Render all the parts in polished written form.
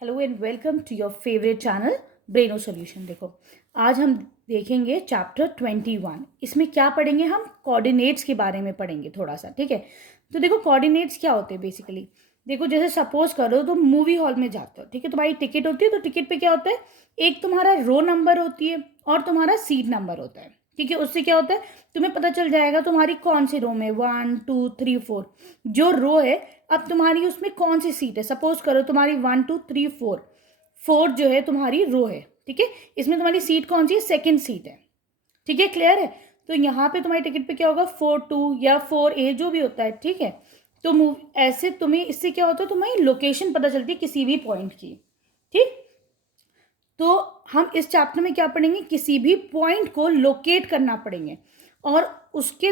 Hello and welcome to your favourite channel Brainow solution. देखो, आज हम देखेंगे चैप्टर 21। इसमें क्या पढ़ेंगे? हम कोऑर्डिनेट्स के बारे में पढ़ेंगे थोड़ा सा, ठीक है। तो देखो, कोऑर्डिनेट्स क्या होते हैं बेसिकली। देखो, जैसे सपोज करो तुम मूवी हॉल में जाते हो, ठीक है। तुम्हारी टिकट होती है, तो टिकट पे क्या होता है, एक तुम्हारा रो नंबर होती है और तुम्हारा सीट नंबर होता है, ठीक है। उससे क्या होता है, तुम्हें पता चल जाएगा तुम्हारी कौन सी रो में 1 2 3 4 जो रो है। अब तुम्हारी उसमें कौन सी सीट है, सपोज करो तुम्हारी 1 2 3 4 4 जो है तुम्हारी रो है, ठीक है। इसमें तुम्हारी सीट कौन सी है? सेकंड सीट है, ठीक है। क्लियर है? तो यहाँ पे तुम्हारी टिकट पे क्या होगा, 4-2 या 4A जो भी होता है, ठीक है। तो ऐसे तुम्हें इससे क्या होता है, तुम्हें लोकेशन पता चलती है किसी भी पॉइंट की, ठीक। तो हम इस चैप्टर में क्या पढ़ेंगे, किसी भी पॉइंट को लोकेट करना पड़ेंगे और उसके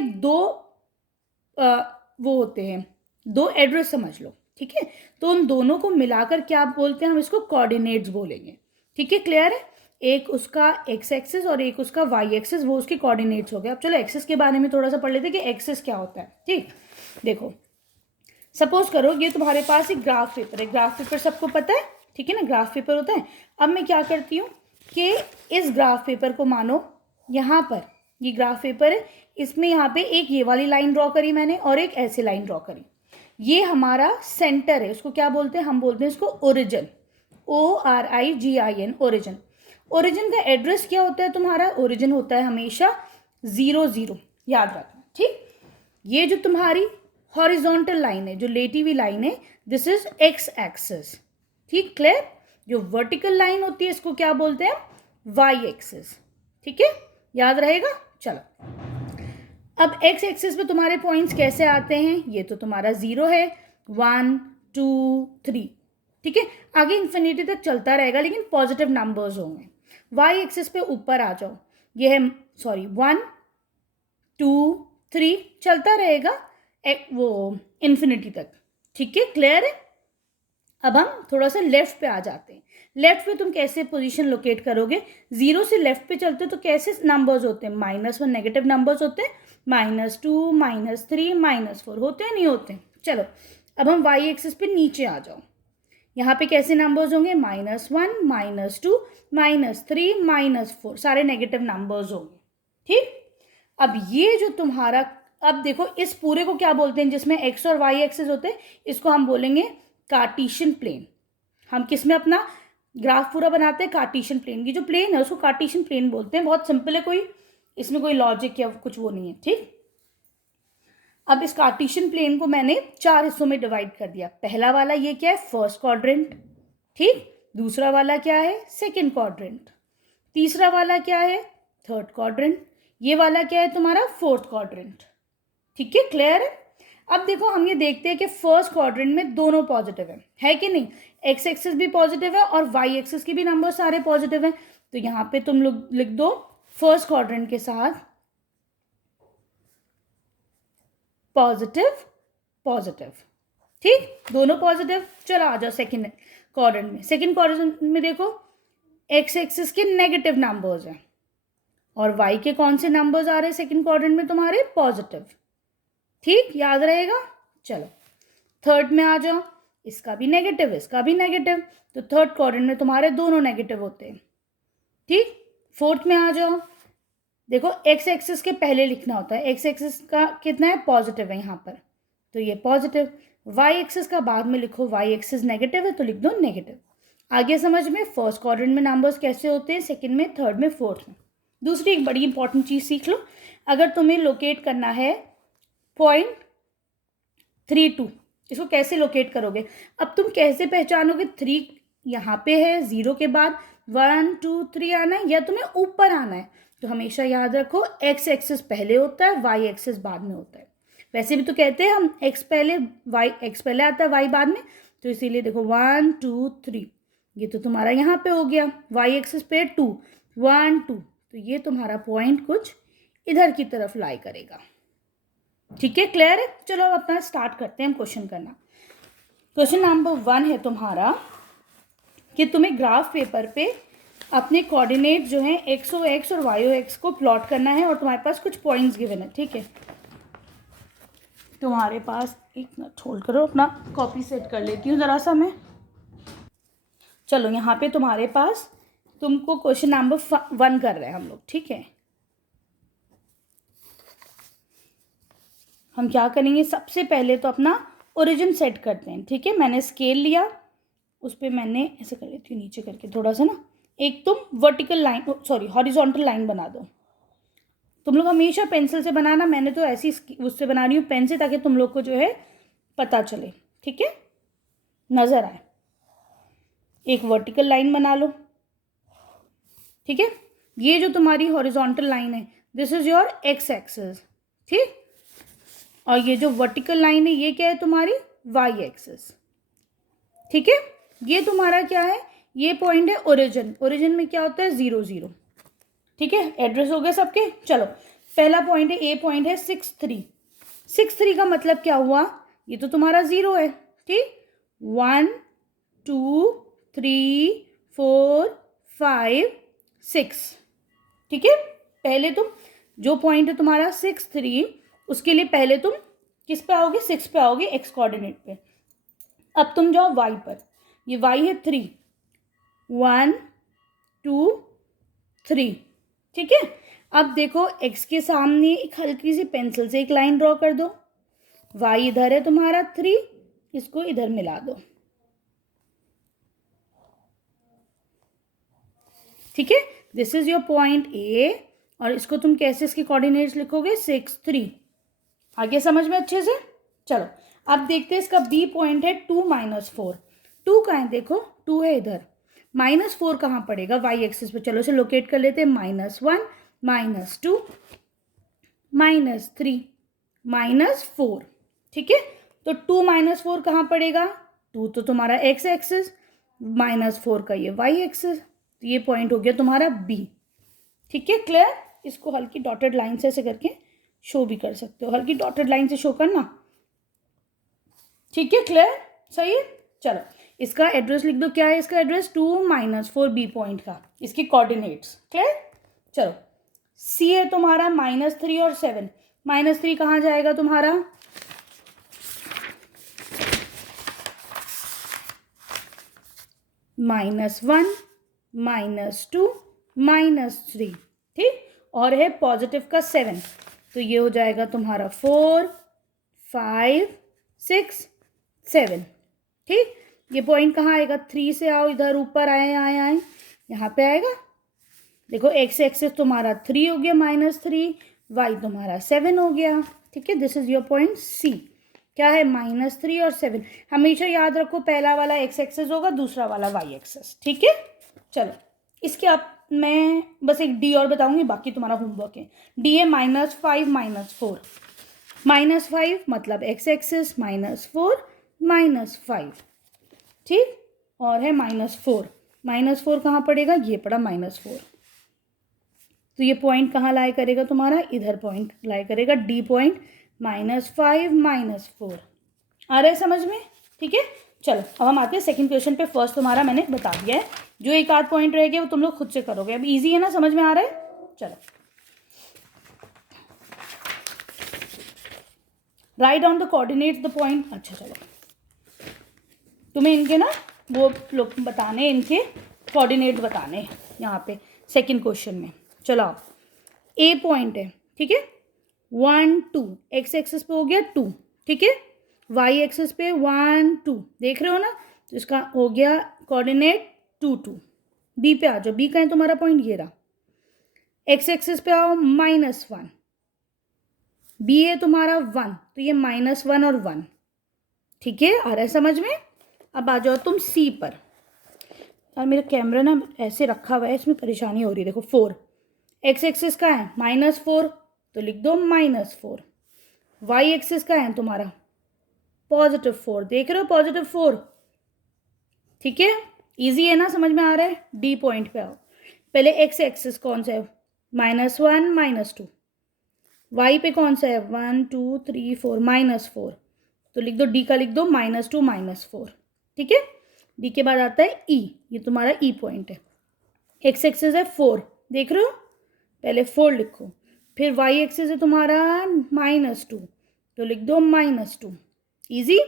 वो होते हैं, दो एड्रेस समझ लो, ठीक है। तो उन दोनों को मिलाकर क्या बोलते हैं, हम इसको कोऑर्डिनेट्स बोलेंगे, ठीक है। क्लियर है? एक उसका एक्स एक्सिस और एक उसका वाई एक्सिस, वो उसके कोऑर्डिनेट्स हो गए। अब चलो एक्सिस के बारे में थोड़ा सा पढ़ लेते हैं कि एक्सिस क्या होता है, ठीक। देखो, सपोज करो ये तुम्हारे पास एक ग्राफ पेपर है। ग्राफ पेपर सबको पता है, ठीक है ना, ग्राफ पेपर होता है। अब मैं क्या करती हूँ कि इस ग्राफ पेपर को मानो यहाँ पर ये ग्राफ पेपर है, इसमें यहाँ पे एक ये वाली लाइन ड्रॉ करी मैंने और एक ऐसे लाइन ड्रॉ करी। ये हमारा सेंटर है, उसको क्या बोलते हैं, हम बोलते हैं इसको ओरिजिन, ORIGIN, ओरिजिन। ओरिजिन का एड्रेस क्या होता है तुम्हारा? ओरिजिन होता है हमेशा 0 0, याद रखना, ठीक। ये जो तुम्हारी हॉरिजॉन्टल लाइन है, जो लेटी हुई लाइन है, दिस इज एक्स एक्सिस, ठीक। क्लियर? जो वर्टिकल लाइन होती है इसको क्या बोलते हैं? वाई एक्सिस, ठीक है। याद रहेगा? चलो, अब एक्स एक्सिस पे तुम्हारे पॉइंट्स कैसे आते हैं? ये तो तुम्हारा 0 है, 1 2 3, ठीक है। आगे इन्फिनिटी तक चलता रहेगा लेकिन पॉजिटिव नंबर्स होंगे। वाई एक्सिस पे ऊपर आ जाओ, ये है, सॉरी, 1 2 3 चलता रहेगा वो इन्फिनिटी तक, ठीक है। क्लियर है? अब हम थोड़ा सा लेफ्ट पे आ जाते हैं। लेफ्ट पे तुम कैसे पोजीशन लोकेट करोगे? 0 से लेफ्ट पे चलते हो तो कैसे नंबर्स होते हैं? -1 नेगेटिव नंबर्स होते हैं, -2 -3 -4 होते हैं, नहीं होते? चलो, अब हम वाई एक्सिस पे नीचे आ जाओ। यहाँ पे कैसे नंबर्स होंगे? -1 -2 -3 -4, सारे नेगेटिव नंबर्स होंगे, ठीक। अब ये जो तुम्हारा, अब देखो इस पूरे को क्या बोलते हैं, जिसमें एक्स और वाई एक्सिस होते हैं, इसको हम बोलेंगे कार्टेशियन प्लेन। हम किस में अपना ग्राफ पूरा बनाते हैं? कार्टेशियन प्लेन की जो प्लेन है उसको कार्टेशियन प्लेन बोलते हैं। बहुत सिंपल है, कोई इसमें कोई लॉजिक या कुछ वो नहीं है, ठीक। अब इस कार्टेशियन प्लेन को मैंने 4 हिस्सों में डिवाइड कर दिया। पहला वाला ये क्या है? फर्स्ट क्वाड्रेंट, ठीक। दूसरा वाला क्या है? Second quadrant. तीसरा वाला क्या है? Third quadrant. ये वाला क्या है तुम्हारा? फोर्थ क्वाड्रेंट, ठीक है। क्लियर है? अब देखो, हम ये देखते हैं कि फर्स्ट क्वाड्रेंट में दोनों पॉजिटिव है कि नहीं? एक्स एक्सिस भी पॉजिटिव है और वाई एक्सिस के भी नंबर सारे पॉजिटिव हैं। तो यहाँ पे तुम लोग लिख दो फर्स्ट क्वाड्रेंट के साथ पॉजिटिव पॉजिटिव, ठीक, दोनों पॉजिटिव। चलो आ जाओ सेकंड क्वाड्रेंट में। सेकंड क्वाड्रेंट में देखो, एक्स एक्सिस के नेगेटिव नंबर्स हैं और वाई के कौन से नंबर्स आ रहे हैं सेकंड क्वाड्रेंट में? तुम्हारे पॉजिटिव, ठीक। याद रहेगा? चलो, थर्ड में आ जाओ, इसका भी नेगेटिव, इसका भी नेगेटिव, तो थर्ड क्वाड्रेंट में तुम्हारे दोनों नेगेटिव होते हैं, ठीक। फोर्थ में आ जाओ, देखो एक्स एक्सिस के पहले लिखना होता है, एक्स एक्सिस का कितना है? पॉजिटिव है यहाँ पर, तो ये पॉजिटिव। वाई एक्सिस का बाद में लिखो, वाई एक्सिस नेगेटिव है तो लिख दो नेगेटिव। आगे समझ में? फर्स्ट क्वाड्रेंट में नंबर्स कैसे होते हैं, सेकंड में, थर्ड में, फोर्थ में। दूसरी एक बड़ी इंपॉर्टेंट चीज सीख लो, अगर तुम्हें लोकेट करना है पॉइंट 3 2, इसको कैसे लोकेट करोगे? अब तुम कैसे पहचानोगे 3 यहाँ पे है, 0 के बाद 1 2 3 आना है या तुम्हें ऊपर आना है? तो हमेशा याद रखो, एक्स एक्सिस पहले होता है, वाई एक्सिस बाद में होता है। वैसे भी तो कहते हैं हम, एक्स पहले वाई, एक्स पहले आता है, वाई बाद में। तो इसीलिए देखो 1 2 3, ये तो तुम्हारा यहाँ पे हो गया, वाई एक्सिस पे 2 1 2, तो ये तुम्हारा पॉइंट कुछ इधर की तरफ लाई करेगा, ठीक है। क्लियर है? चलो अब अपना स्टार्ट करते हैं हम क्वेश्चन करना। क्वेश्चन नंबर 1 है तुम्हारा कि तुम्हें ग्राफ पेपर पे अपने कोऑर्डिनेट जो हैं एक्स ओ एक्स और वाई ओ एक्स को प्लॉट करना है और तुम्हारे पास कुछ पॉइंट्स गिवन है, ठीक है। तुम्हारे पास, एक मिनट होल्ड करो, अपना कॉपी सेट कर लेती हूँ ज़रा सा मैं। चलो यहाँ पे तुम्हारे पास तुमको क्वेश्चन नंबर 1 कर रहे हैं हम लोग, ठीक है। हम क्या करेंगे, सबसे पहले तो अपना ओरिजिन सेट करते हैं, ठीक है। मैंने स्केल लिया, उस पर मैंने ऐसे कर लेती हूँ नीचे करके थोड़ा सा ना, एक तुम vertical line, sorry horizontal line बना दो। तुम लोग हमेशा पेंसिल से बनाना, मैंने तो ऐसी उससे बना रही हूँ पेन से, ताकि तुम लोग को जो है पता चले, ठीक है, नज़र आए। एक वर्टिकल लाइन बना लो, ठीक है। ये जो तुम्हारी हॉरिजॉन्टल लाइन है, this is your x axis, ठीक। और ये जो वर्टिकल लाइन है, ये क्या है तुम्हारी वाई एक्सिस, ठीक है। ये तुम्हारा क्या है, ये पॉइंट है ओरिजिन। ओरिजिन में क्या होता है 0 0, ठीक है। एड्रेस हो गए सबके। चलो पहला पॉइंट है, ए पॉइंट है 6 3। 6 3 का मतलब क्या हुआ, ये तो तुम्हारा 0 है, ठीक। 1 2 3 4 5 6, ठीक है। पहले तुम जो पॉइंट है तुम्हारा 6 3, उसके लिए पहले तुम किस पे आओगे, 6 पे आओगे, एक्स कोऑर्डिनेट पे। अब तुम जाओ वाई पर, ये वाई है 3, 1 2 3, ठीक है। अब देखो एक्स के सामने एक हल्की सी पेंसिल से एक लाइन ड्रॉ कर दो। वाई इधर है तुम्हारा 3, इसको इधर मिला दो, ठीक है। This is your point A, और इसको तुम कैसे इसके कोऑर्डिनेट्स लिखोगे 6 3। आगे समझ में अच्छे से। चलो अब देखते हैं इसका बी पॉइंट है 2 -4। 2 कहाँ है, देखो 2 है इधर, -4 कहाँ पड़ेगा वाई एक्सिस पे। चलो इसे लोकेट कर लेते हैं, -1 -2 -3 -4, ठीक है। तो 2 -4 कहाँ पड़ेगा, 2 तो तुम्हारा एक्स एक्सिस, -4 का ये वाई एक्सिस, तो ये पॉइंट हो गया तुम्हारा बी, ठीक है। क्लियर। इसको हल्की डॉटेड लाइन से ऐसे करके शो भी कर सकते हो, हल्की डॉटेड लाइन से शो करना, ठीक है। क्लियर, सही है। चलो इसका एड्रेस लिख दो, क्या है इसका एड्रेस 2 -4 बी पॉइंट का, इसके कोऑर्डिनेट्स। क्लियर। चलो सी है तुम्हारा -3 और 7। -3 कहाँ जाएगा तुम्हारा, -1 -2 -3, ठीक। और है पॉजिटिव का 7, तो ये हो जाएगा तुम्हारा 4 5 6 7, ठीक। ये पॉइंट कहाँ आएगा, 3 से आओ इधर, ऊपर आए आए आए, यहाँ पे आएगा। देखो एक्स एक्सिस तुम्हारा 3 हो गया, -3, वाई तुम्हारा 7 हो गया, ठीक है। This is your point C. क्या है, -3 और 7। हमेशा याद रखो पहला वाला एक्स एक्सिस होगा, दूसरा वाला वाई एक्सिस, ठीक है। चलो इसके अब मैं बस एक डी और बताऊंगी, बाकी तुम्हारा होमवर्क है। डी है -5 -4। -5 मतलब एक्स एक्सिस, -4 -5, ठीक। और है -4। -4 कहाँ पड़ेगा, ये पड़ा -4, तो ये पॉइंट कहाँ लाया करेगा तुम्हारा, इधर पॉइंट लाया करेगा, डी पॉइंट -5 -4। आ रहा है समझ में, ठीक है। चलो अब हम आते हैं सेकंड क्वेश्चन पे। फर्स्ट तुम्हारा मैंने बता दिया है, जो एक आध पॉइंट रह गया वो तुम लोग खुद से करोगे। अब इजी है ना, समझ में आ रहा है। चलो write down the coordinates the point. अच्छा चलो तुम्हें इनके ना वो लोग बताने, इनके कोऑर्डिनेट बताने यहाँ पे सेकंड क्वेश्चन में। चलो आप ए पॉइंट है, ठीक है, 1 2, एक्स एक्सिस पे हो गया 2, ठीक है। वाई एक्सिस पे 1 2, देख रहे हो ना, तो इसका हो गया कोऑर्डिनेट 2 2। बी पे आ जाओ, बी का है तुम्हारा पॉइंट, ये रहा। एक्स एक्सिस पे आओ, -1, बी है तुम्हारा 1, तो ये -1 और 1, ठीक है। आ रहा है समझ में। अब आ जाओ तुम सी पर। और मेरा कैमरा ना ऐसे रखा हुआ है, इसमें परेशानी हो रही है। देखो 4, एक्स एक्सिस का है -4, तो लिख दो -4। वाई एक्सिस का है तुम्हारा +4, देख रहे हो +4, ठीक है। इजी है ना, समझ में आ रहा है। डी पॉइंट पे आओ, पहले एक्स एक्सिस कौन सा है, -1 -2। वाई पे कौन सा है, 1 2 3 4, -4, तो लिख दो डी का, लिख दो -2 -4, ठीक है। डी के बाद आता है ई, ये तुम्हारा ई पॉइंट है। एक्स एक्सिस है 4, देख रहे हो, पहले 4 लिखो। फिर वाई एक्सिस है तुम्हारा -2, तो लिख दो -2, इजी।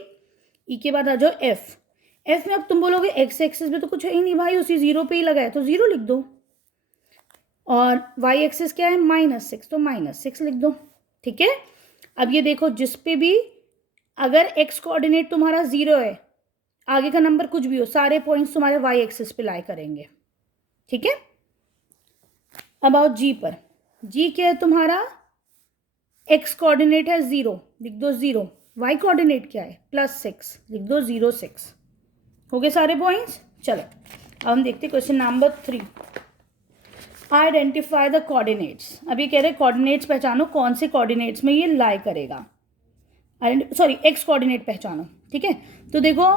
ई के बाद आ जाओ एफ। एफ में अब तुम बोलोगे एक्स एक्सिस में तो कुछ है ही नहीं भाई, उसी जीरो पे ही लगा है तो जीरो लिख दो, और वाई एक्सिस क्या है -6 तो -6 लिख दो। ठीक है, अब ये देखो जिस पे भी अगर एक्स कोऑर्डिनेट तुम्हारा 0 है, आगे का नंबर कुछ भी हो, सारे पॉइंट्स तुम्हारे वाई एक्सिस पे लाई करेंगे। ठीक है, अब आओ जी पर। जी क्या है तुम्हारा, एक्स कोऑर्डिनेट है 0, लिख दो 0, वाई कोऑर्डिनेट क्या है +6, लिख दो 0 6। हो गए सारे पॉइंट्स। चलो अब हम देखते हैं question number 3, identify the coordinates. अब ये कह रहे हैं कोऑर्डिनेट्स पहचानो, कौन से कोऑर्डिनेट्स में ये लाई करेगा, सॉरी एक्स कोऑर्डिनेट पहचानो। ठीक है, तो देखो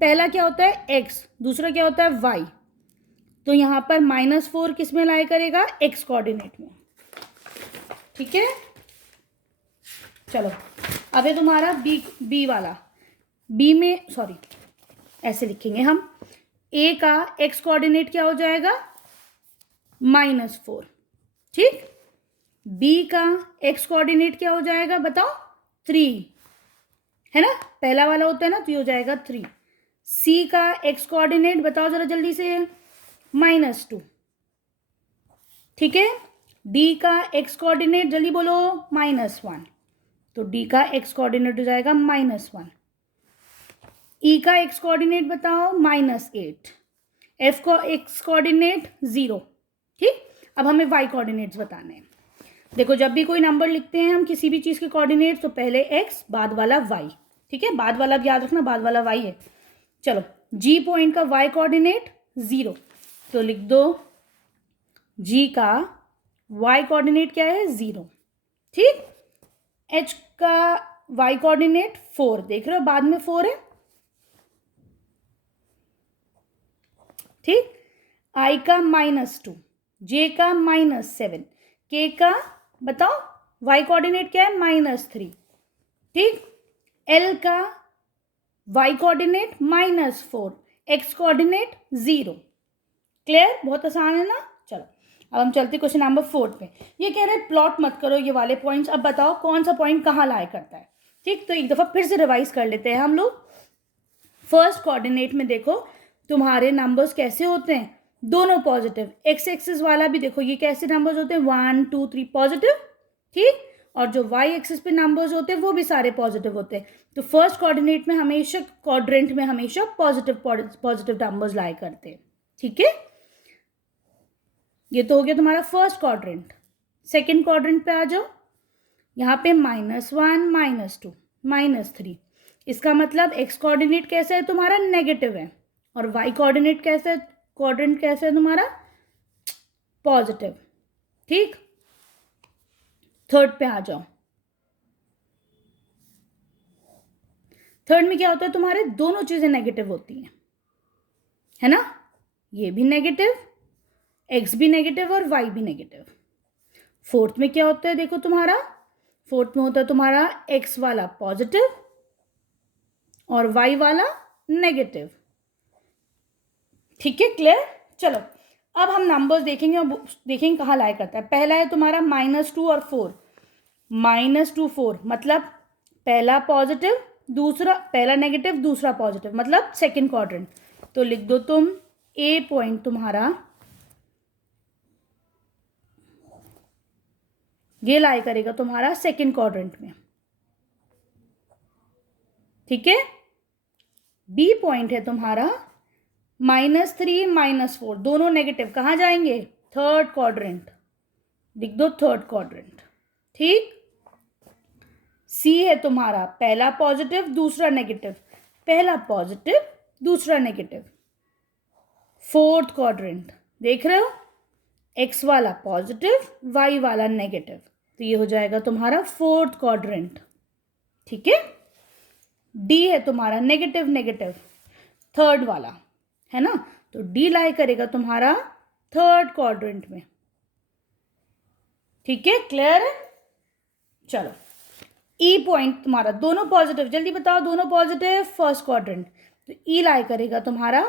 पहला क्या होता है एक्स, दूसरा क्या होता है वाई, तो यहाँ पर -4 किस में लाई करेगा, एक्स कोऑर्डिनेट में। ठीक है, चलो अब है तुम्हारा बी वाला, बी में सॉरी ऐसे लिखेंगे हम, ए का एक्स कोऑर्डिनेट क्या हो जाएगा -4। ठीक, बी का एक्स कोऑर्डिनेट क्या हो जाएगा बताओ 3, है ना, पहला वाला होता है ना, तो ये हो जाएगा 3। सी का एक्स कोऑर्डिनेट बताओ जरा जल्दी से, -2। ठीक है, डी का एक्स कोऑर्डिनेट जल्दी बोलो -1, तो डी का एक्स कोऑर्डिनेट हो जाएगा -1। ई का एक्स कोऑर्डिनेट बताओ -8, एफ का एक्स कोऑर्डिनेट 0। ठीक, अब हमें वाई कोऑर्डिनेट्स बताने हैं। देखो जब भी कोई नंबर लिखते हैं हम किसी भी चीज़ के कोऑर्डिनेट्स, तो पहले एक्स बाद वाला वाई। ठीक है, बाद वाला भी याद रखना, बाद वाला वाई है। चलो जी पॉइंट का वाई कोऑर्डिनेट 0, तो लिख दो जी का वाई कोऑर्डिनेट क्या है 0। ठीक, एच का वाई कोऑर्डिनेट 4, देख रहे हो बाद में 4 है। ठीक, आई का -2, जे का -7, के का बताओ वाई कोऑर्डिनेट क्या है -3। ठीक, एल का y coordinate -4, x coordinate 0। Clear, बहुत आसान है ना। चलो अब हम चलते क्वेश्चन नंबर 4 पे। ये कह रहे हैं प्लॉट मत करो ये वाले पॉइंट्स, अब बताओ कौन सा पॉइंट कहाँ लाया करता है। ठीक, तो एक दफ़ा फिर से रिवाइज कर लेते हैं हम लोग। फर्स्ट कोऑर्डिनेट में देखो तुम्हारे नंबर्स कैसे होते हैं, दोनों पॉजिटिव। एक्स एक्सिस वाला भी देखो ये कैसे नंबर्स होते हैं 1 2 3 पॉजिटिव। ठीक, और जो वाई एक्सिस पे नंबर्स होते हैं वो भी सारे पॉजिटिव होते हैं। तो फर्स्ट कोऑर्डिनेट में हमेशा, क्वाड्रेंट में हमेशा पॉजिटिव नंबर्स लाए करते हैं। ठीक है, ये तो हो गया तुम्हारा फर्स्ट क्वाड्रेंट। सेकेंड क्वाड्रेंट पे आ जाओ, यहाँ पे -1 -2 -3, इसका मतलब एक्स कोऑर्डिनेट कैसा है तुम्हारा नेगेटिव है, और वाई कोऑर्डिनेट कैसा है, क्वाड्रेंट कैसा है तुम्हारा पॉजिटिव। ठीक, थर्ड पे आ जाओ। थर्ड में क्या होता है तुम्हारे दोनों चीजें नेगेटिव होती हैं, है ना, ये भी नेगेटिव, एक्स भी नेगेटिव और वाई भी नेगेटिव। फोर्थ में क्या होता है देखो तुम्हारा, फोर्थ में होता है तुम्हारा एक्स वाला पॉजिटिव और वाई वाला नेगेटिव। ठीक है, क्लियर। चलो अब हम नंबर्स देखेंगे और देखेंगे कहाँ लाया करता है। पहला है तुम्हारा -2 और 4, -2 4 मतलब पहला पॉजिटिव, दूसरा पहला नेगेटिव दूसरा पॉजिटिव, मतलब सेकंड क्वाड्रेंट। तो लिख दो तुम ए पॉइंट तुम्हारा ये लाई करेगा तुम्हारा सेकंड क्वाड्रेंट में। ठीक है, बी पॉइंट है तुम्हारा -3 -4, दोनों नेगेटिव, कहाँ जाएंगे थर्ड क्वाड्रेंट, लिख दो थर्ड क्वाड्रेंट। ठीक, सी है तुम्हारा पहला पॉजिटिव दूसरा नेगेटिव, पहला पॉजिटिव दूसरा नेगेटिव, फोर्थ क्वाड्रेंट। देख रहे हो, एक्स वाला पॉजिटिव वाई वाला नेगेटिव, तो ये हो जाएगा तुम्हारा फोर्थ क्वाड्रेंट। ठीक है, डी है तुम्हारा नेगेटिव नेगेटिव थर्ड वाला, है ना, तो डी लाई करेगा तुम्हारा थर्ड क्वाड्रेंट में। ठीक है, क्लियर है। चलो ई पॉइंट तुम्हारा दोनों पॉजिटिव, जल्दी बताओ दोनों पॉजिटिव, फर्स्ट क्वाड्रेंट, तो ई लाई करेगा तुम्हारा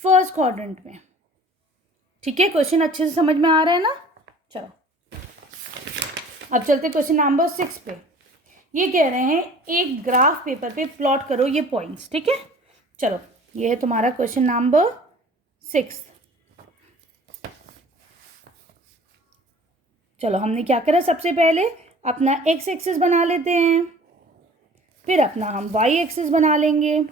फर्स्ट क्वाड्रेंट में। ठीक है, क्वेश्चन अच्छे से समझ में आ रहा है ना। चलो अब चलते क्वेश्चन नंबर 6 पे। ये कह रहे हैं एक ग्राफ पेपर पे प्लॉट करो ये पॉइंट्स। ठीक है, चलो ये है तुम्हारा क्वेश्चन नंबर 6। चलो हमने क्या करा, सबसे पहले अपना एक्स एक्सिस बना लेते हैं, फिर अपना हम वाई एक्सिस बना लेंगे।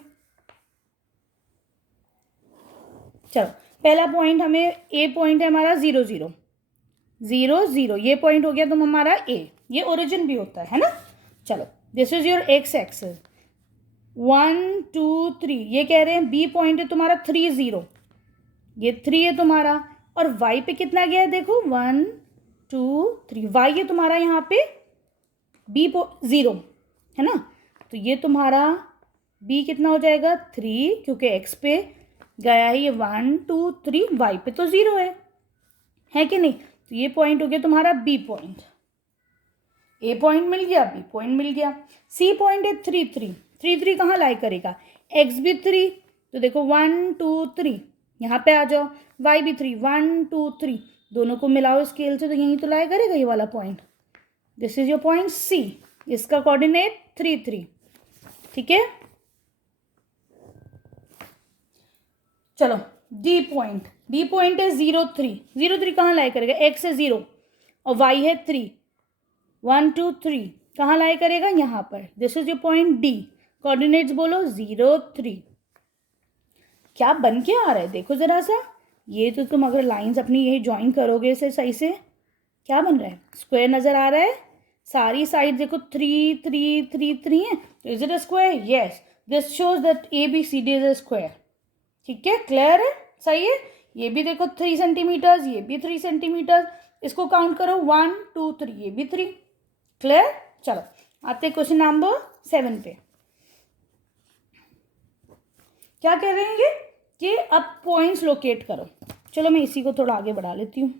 चलो पहला पॉइंट हमें, ए पॉइंट है हमारा 0 0 0 0, ये पॉइंट हो गया तुम हमारा ए, ये ओरिजिन भी होता है ना। चलो this is your x axis 1 2 3, ये कह रहे हैं बी पॉइंट है तुम्हारा 3 0, ये 3 है तुम्हारा, और वाई पे कितना गया है देखो 1 2 3, वाई है तुम्हारा यहाँ पे बी 0 है ना, तो ये तुम्हारा बी कितना हो जाएगा 3, क्योंकि एक्स पे गया है ये 1 2 3, वाई पे तो 0 है कि नहीं, तो ये पॉइंट हो गया तुम्हारा बी पॉइंट। ए पॉइंट मिल गया, बी पॉइंट मिल गया। सी पॉइंट है 3 3 3 3 कहाँ लाई करेगा, एक्स भी 3, तो देखो 1 2 3, यहाँ पे आ जाओ, वाई भी 3 1 2 3, दोनों को मिलाओ स्केल से तो यहीं तो लाई करेगा ये वाला point. This is your point C, इसका कोऑर्डिनेट 3 3, ठीक है। चलो डी पॉइंट, डी पॉइंट है 0 3 0 3, कहाँ लाई करेगा, एक्स है 0 और वाई है 3 1 2 3, कहाँ लाई करेगा यहाँ पर। This is your point D, coordinates बोलो 0 3। क्या बन के आ रहा है देखो जरा सा, ये तो तुम अगर लाइंस अपनी यही ज्वाइन करोगे इसे सही से, क्या बन रहा है, स्क्वायर नजर आ रहा है, सारी साइड देखो 3 3 3 3 है, तो is it a square, yes, this shows that A B C D is a square, ठीक है, क्लियर है, सही है। ये भी देखो 3 सेंटीमीटर, ये भी 3 सेंटीमीटर, इसको काउंट करो 1 2 3, ये भी 3, क्लियर। चलो आते हैं क्वेश्चन नंबर 7 पे। क्या कह रहे हैं ये कि अब पॉइंट्स लोकेट करो। चलो मैं इसी को थोड़ा आगे बढ़ा लेती हूँ।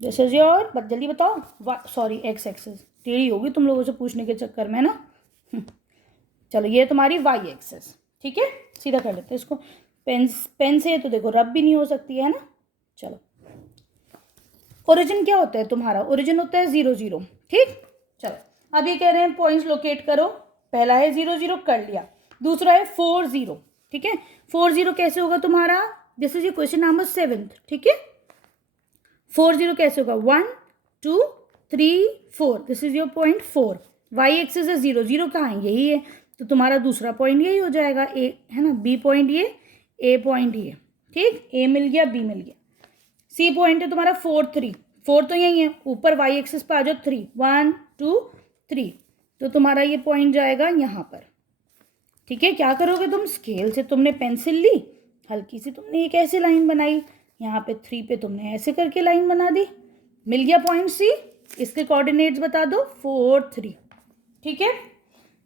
दिस इज योर, बस जल्दी बताओ, सॉरी एक्स एक्सिस, टेढ़ी होगी तुम लोगों से पूछने के चक्कर में ना। चलो ये तुम्हारी वाई एक्सिस, ठीक है, सीधा कर लेते हैं इसको, पेन से तो देखो रब भी नहीं हो सकती है ना। चलो ओरिजिन क्या होता है तुम्हारा, ओरिजिन होता है 0 0, ठीक। चलो अब ये कह रहे हैं पॉइंट्स लोकेट करो, पहला है 0 0 कर लिया, दूसरा है 4 0, ठीक है। 4 0 कैसे होगा तुम्हारा, this is your question number 7, ठीक है। 4 0 कैसे होगा, 1 2 3 4, this is your point 4, y axis है 0 0, कहाँ है, यही है, तो तुम्हारा दूसरा पॉइंट यही हो जाएगा, ए है ना, बी पॉइंट ये, ए पॉइंट ये, ठीक, ए मिल गया, बी मिल गया। सी पॉइंट है तुम्हारा 4 3, 4 तो यही है, ऊपर वाई एक्सिस पर आ जाओ 3 1 2 3, तो तुम्हारा ये पॉइंट जाएगा यहाँ पर, ठीक है। क्या करोगे तुम, स्केल से तुमने पेंसिल ली, हल्की सी तुमने एक ऐसी लाइन बनाई, यहाँ पे 3 पे तुमने ऐसे करके लाइन बना दी, मिल गया पॉइंट सी। इसके कोऑर्डिनेट्स बता दो 4 3, ठीक है।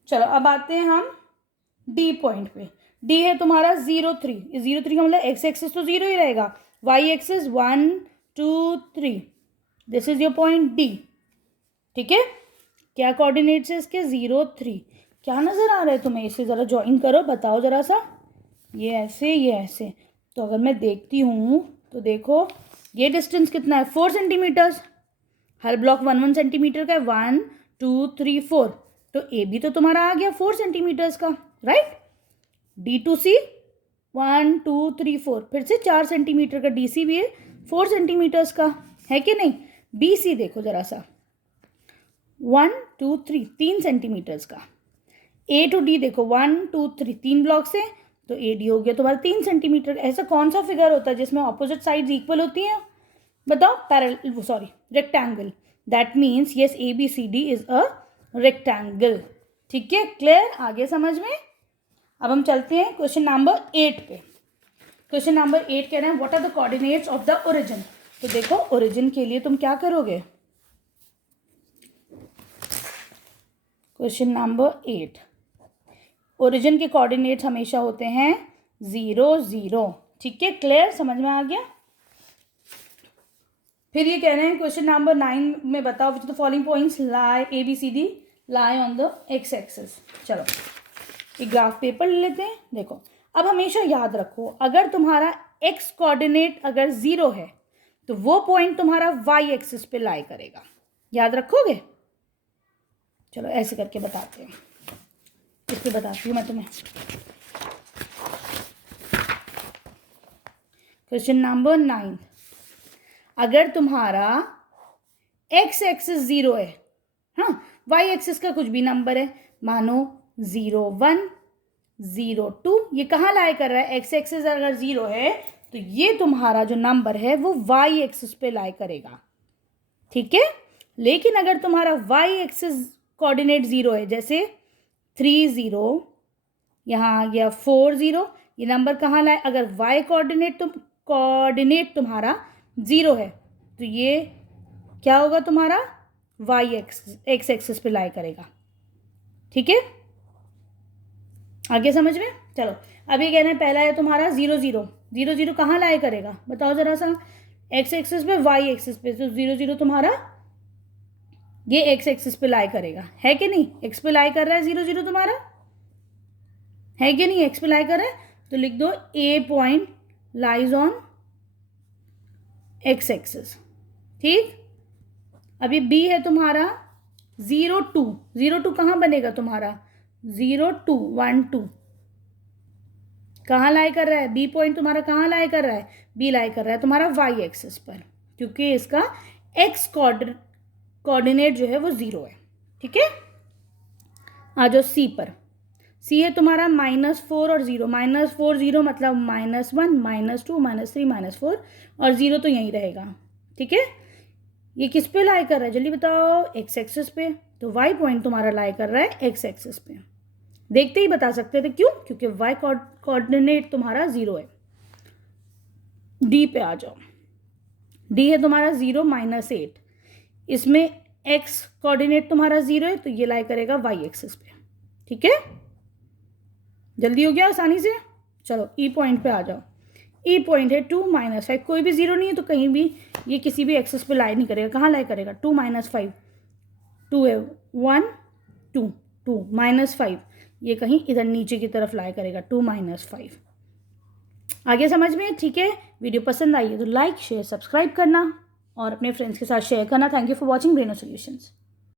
चलो अब आते हैं हम डी पॉइंट पे। डी है तुम्हारा 0 3, 0 3 का मतलब एक्स एक्सिस तो 0 ही रहेगा, y axis 1 2 3, this is your point D, ठीक है। क्या कोऑर्डिनेट्स है इसके, 0 3, क्या नजर आ रहा है तुम्हें, इसे जरा ज्वाइन करो, बताओ जरा सा, ये ऐसे ये ऐसे, तो अगर मैं देखती हूँ तो देखो ये डिस्टेंस कितना है 4 सेंटीमीटर्स, हर ब्लॉक 1 1 सेंटीमीटर का है, 1 2 3 4, तो ए भी तो तुम्हारा आ गया 4 सेंटीमीटर्स का, राइट। डी टू सी 1 2 3 4, फिर से 4 सेंटीमीटर का, डी सी भी है 4 सेंटीमीटर्स का, है कि नहीं। बी सी देखो जरा सा 1 2 3, 3 सेंटीमीटर्स का। ए टू डी देखो 1 2 3, 3 ब्लॉक से, तो ए डी हो गया तुम्हारा 3 सेंटीमीटर। ऐसा कौन सा फिगर होता है जिसमें ऑपोजिट साइड्स इक्वल होती हैं, बताओ, parallel, sorry rectangle, that means yes A B C D is a rectangle, ठीक है, क्लियर, आगे समझ में। अब हम चलते हैं क्वेश्चन नंबर 8 पे। क्वेश्चन नंबर 8 कह रहे हैं what are the coordinates of the origin. तो देखो ओरिजिन के लिए तुम क्या करोगे, क्वेश्चन नंबर 8, ओरिजिन के कोऑर्डिनेट्स हमेशा होते हैं 0 0, ठीक है, क्लियर, समझ में आ गया। फिर ये कह रहे हैं क्वेश्चन नंबर 9 में बताओ which the following points lie A B C D lie on the x axis. चलो एक ग्राफ पेपर ले लेते हैं। देखो अब हमेशा याद रखो, अगर तुम्हारा एक्स कोऑर्डिनेट अगर 0 है तो वो पॉइंट तुम्हारा वाई एक्सिस पे लाई करेगा, याद रखोगे? चलो ऐसे करके बताते हैं, इस पे बताती हूँ मैं तुम्हें। क्वेश्चन नंबर 9, अगर तुम्हारा x एक्सिस 0 है, हाँ, y एक्सिस का कुछ भी नंबर है, मानो 0 1 0 2, ये कहाँ लाई कर रहा है? x एक्सिस अगर 0 है तो ये तुम्हारा जो नंबर है वो y एक्सिस पे लाई करेगा, ठीक है। लेकिन अगर तुम्हारा y एक्सिस कोऑर्डिनेट 0 है, जैसे 3 0, यहाँ आ गया 4 0, ये नंबर कहाँ लाए? अगर y कोऑर्डिनेट तुम्हारा 0 है तो ये क्या होगा तुम्हारा? y एक्स एक्सिस पे लाई करेगा, ठीक है। आगे समझ में? चलो अब ये कहना है, पहला है तुम्हारा 0 0, 0 0 कहाँ लाई करेगा? बताओ जरा सा। x एक्सिस पे, y एक्सिस पे, तो 0 0 तुम्हारा ये x एक्सिस पे लाई करेगा, है कि नहीं? x पे लाई कर रहा है 0 0 तुम्हारा, है कि नहीं? x पे लाई कर रहा है, तो लिख दो a point lies on x axis, ठीक। अभी b है तुम्हारा 0 2, 0 2 कहाँ बनेगा तुम्हारा? 0 2 1 2 कहाँ लाई कर रहा है? b पॉइंट तुम्हारा कहाँ लाई कर रहा है? b लाई कर रहा है तुम्हारा y एक्सिस पर, क्योंकि इसका x कोऑर्डिनेट जो है वो 0 है, ठीक है। आ जाओ c पर। c है तुम्हारा -4 और 0, -4 0 मतलब -1 -2 -3 -4, और 0 तो यहीं रहेगा, ठीक है। ये किस पे लाई कर रहा है? जल्दी बताओ। x एक्सिस पे, तो y पॉइंट तुम्हारा लाई कर रहा है x एक्सिस पे। देखते ही बता सकते थे, क्यों? क्योंकि y कोऑर्डिनेट तुम्हारा 0 है। d पे आ जाओ। d है तुम्हारा 0 -8, इसमें x कोऑर्डिनेट तुम्हारा 0 है तो ये लाई करेगा y एक्सिस पे, ठीक है। जल्दी हो गया, आसानी से। चलो e पॉइंट पे आ जाओ। e पॉइंट है 2 -5, कोई भी 0 नहीं है तो कहीं भी ये किसी भी एक्सिस पे लाई नहीं करेगा। कहाँ लाई करेगा? 2 -5, 2 है 1 2 2 -5, ये कहीं इधर नीचे की तरफ लाई करेगा, 2 -5। आगे समझ में? ठीक है। वीडियो पसंद आई है तो लाइक शेयर सब्सक्राइब करना और अपने फ्रेंड्स के साथ शेयर करना। Thank you for watching Brainow solutions.